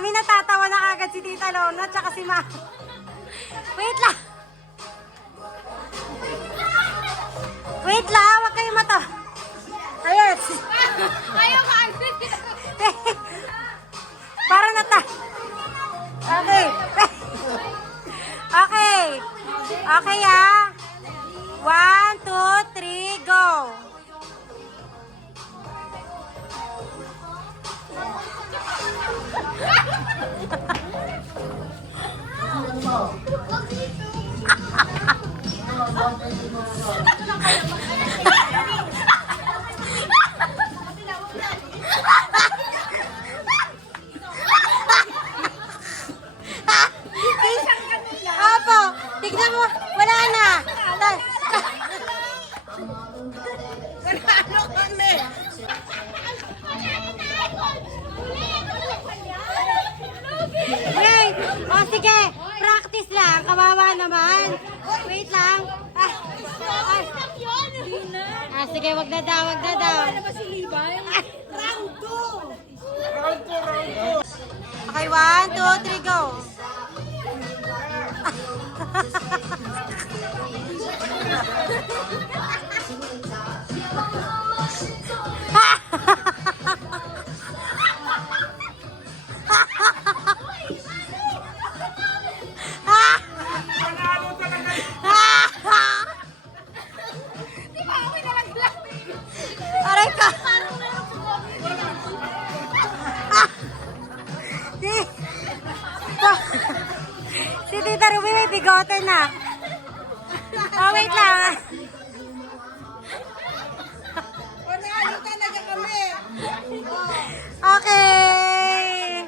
Mami, natatawa na agad si Tita Lona tsaka si Ma. Wait lang. Wait lang, huwag kayo mata. Ayun. Ayaw ka. Para nata. Okay. Okay. Okay ah. 1, 2, 3, go. Opo, tignan mo, wala na. Ano kami? Wait, o sige, practice lang, kawawa naman. Wait lang. Sige, wag na daw, wag na daw. Round 2. Okay, 1, 2, 3, go. Aray ka. Si Tita Ruby may bigote na. Oh, wait lang. Panalo talaga kami. Okay.